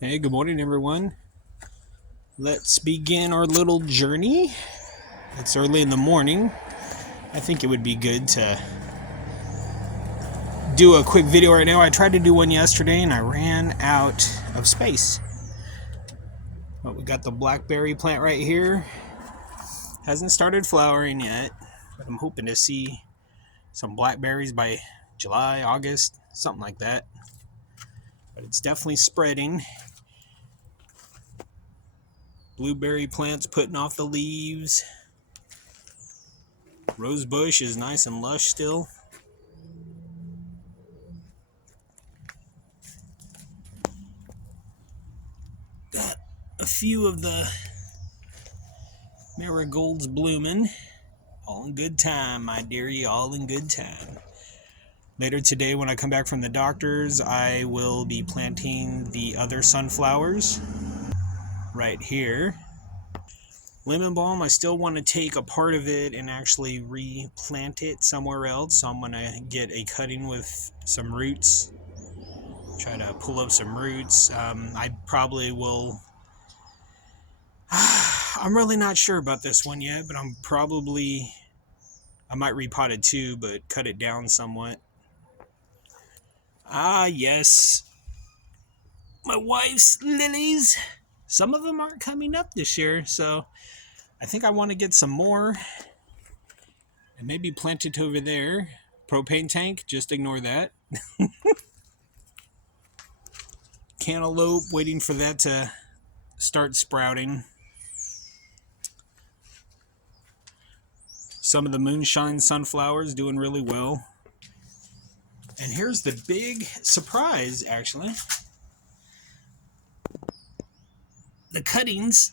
Hey, good morning, everyone. Let's begin our little journey. It's early in the morning. I think it would be good to do a quick video right now. I tried to do one yesterday and I ran out of space. But we got the blackberry plant right here. Hasn't started flowering yet, but I'm hoping to see some blackberries by July, August, something like that. But it's definitely spreading. Blueberry plants putting off the leaves. Rose bush is nice and lush still. Got a few of the marigolds blooming. All in good time, my dearie, all in good time. Later today, when I come back from the doctor's, I will be planting the other sunflowers right here. Lemon balm, I still want to take a part of it and actually replant it somewhere else. So I'm going to get a cutting with some roots. Try to pull up some roots. I probably will... I'm really not sure about this one yet, but I might repot it too, but cut it down somewhat. Ah, yes. My wife's lilies. Some of them aren't coming up this year, so I think I want to get some more and maybe plant it over there. Propane tank, just ignore that. Cantaloupe, waiting for that to start sprouting. Some of the moonshine sunflowers doing really well. And here's the big surprise, actually. The cuttings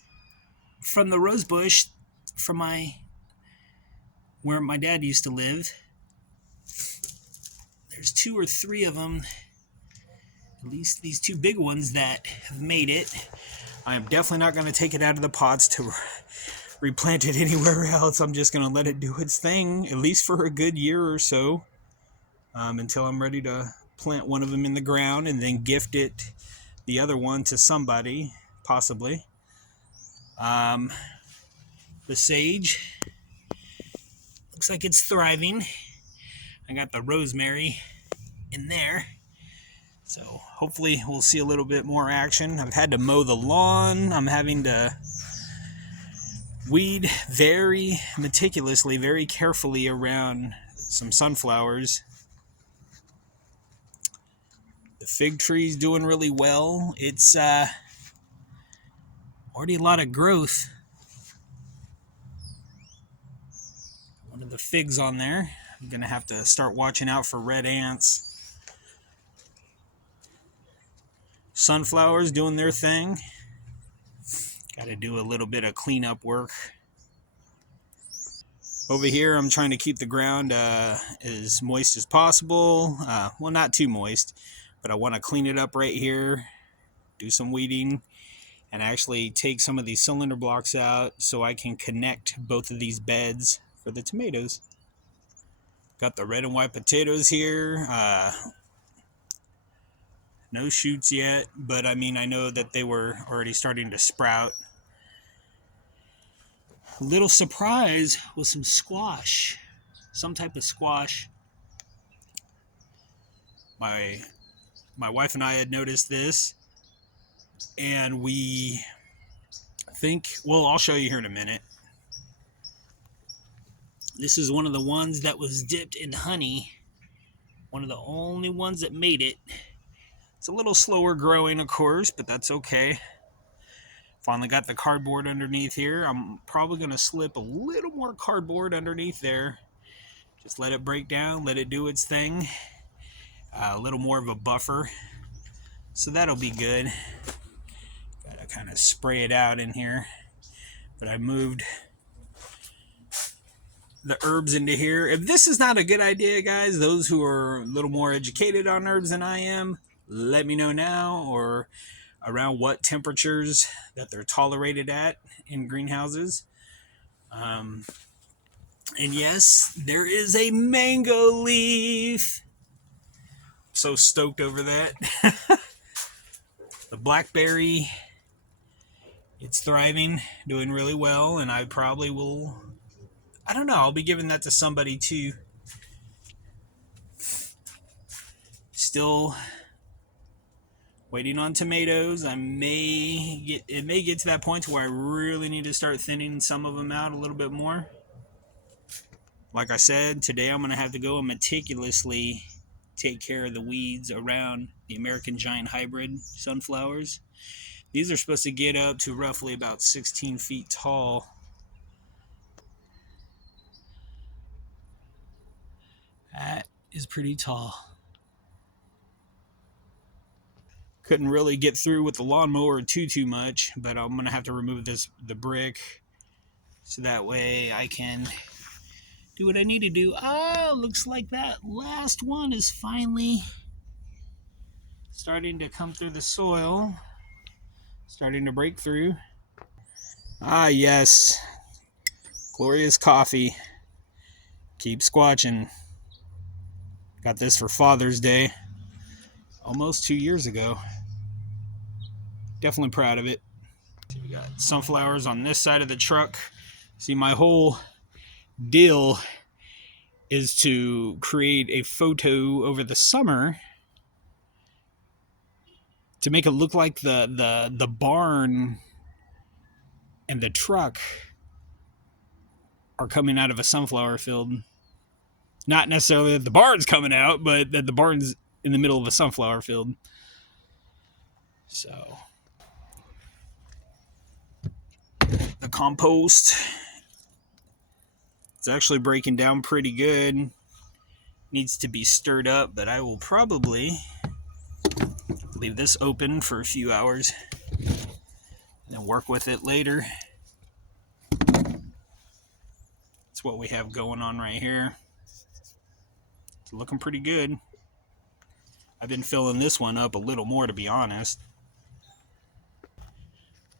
from the rose bush from where my dad used to live. There's 2 or 3 of them, at least these 2 big ones that have made it. I am definitely not going to take it out of the pots to replant it anywhere else. I'm just going to let it do its thing, at least for a good year or so, until I'm ready to plant one of them in the ground and then gift the other one to somebody, possibly. The sage looks like it's thriving. I got the rosemary in there, so hopefully we'll see a little bit more action. I've had to mow the lawn. I'm having to weed very meticulously, very carefully around some sunflowers. The fig tree's doing really well. It's already a lot of growth. One of the figs on there. I'm gonna have to start watching out for red ants. Sunflowers doing their thing. Got to do a little bit of cleanup work. Over here, I'm trying to keep the ground as moist as possible. Well, not too moist, but I want to clean it up right here, do some weeding, and actually take some of these cylinder blocks out so I can connect both of these beds for the tomatoes. Got the red and white potatoes here. No shoots yet, but I mean, I know that they were already starting to sprout. A little surprise with some squash, some type of squash. My wife and I had noticed this, and we think, well, I'll show you here in a minute. This is one of the ones that was dipped in honey. One of the only ones that made it. It's a little slower growing, of course, but that's okay. Finally got the cardboard underneath here. I'm probably going to slip a little more cardboard underneath there. Just let it break down, let it do its thing. A little more of a buffer. So that'll be good. Gotta kind of spray it out in here. But I moved the herbs into here. If this is not a good idea, guys, those who are a little more educated on herbs than I am, let me know now, or around what temperatures that they're tolerated at in greenhouses. And yes, there is a mango leaf. So stoked over that. The blackberry, it's thriving, doing really well, and I probably will, I don't know, I'll be giving that to somebody too. Still waiting on tomatoes. It may get to that point where I really need to start thinning some of them out a little bit more. Like I said, today I'm going to have to go and meticulously take care of the weeds around the American Giant Hybrid sunflowers. These are supposed to get up to roughly about 16 feet tall. That is pretty tall. Couldn't really get through with the lawnmower too much, but I'm going to have to remove the brick so that way I can do what I need to do. Looks like that last one is finally starting to come through the soil, starting to break through. Yes, Gloria's coffee. Keep squatching. Got this for Father's Day almost 2 years ago. Definitely proud of it. So we got sunflowers on this side of the truck. See, my whole deal is to create a photo over the summer to make it look like the barn and the truck are coming out of a sunflower field. Not necessarily that the barn's coming out, but that the barn's in the middle of a sunflower field. So the compost, it's actually breaking down pretty good. Needs to be stirred up, but I will probably leave this open for a few hours and then work with it later. That's what we have going on right here. It's looking pretty good. I've been filling this one up a little more, to be honest.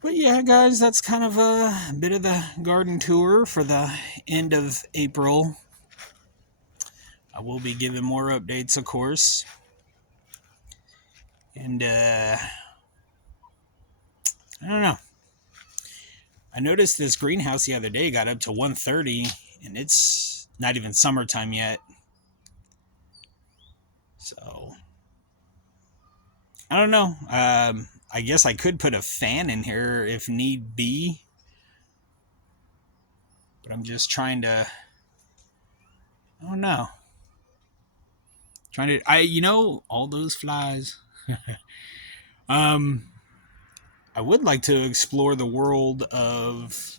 But yeah, guys, that's kind of a bit of the garden tour for the end of April. I will be giving more updates, of course. And I don't know. I noticed this greenhouse the other day got up to 130, and it's not even summertime yet. So I don't know. I guess I could put a fan in here if need be. But I'm just trying to, I don't know. All those flies. I would like to explore the world of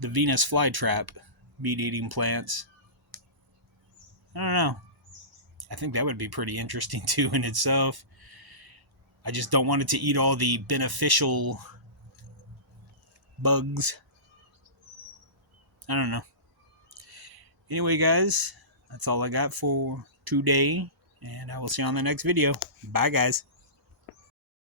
the Venus flytrap meat-eating plants. I don't know. I think that would be pretty interesting too in itself. I just don't want it to eat all the beneficial bugs. I don't know. Anyway, guys, that's all I got for today, and I will see you on the next video. Bye, guys.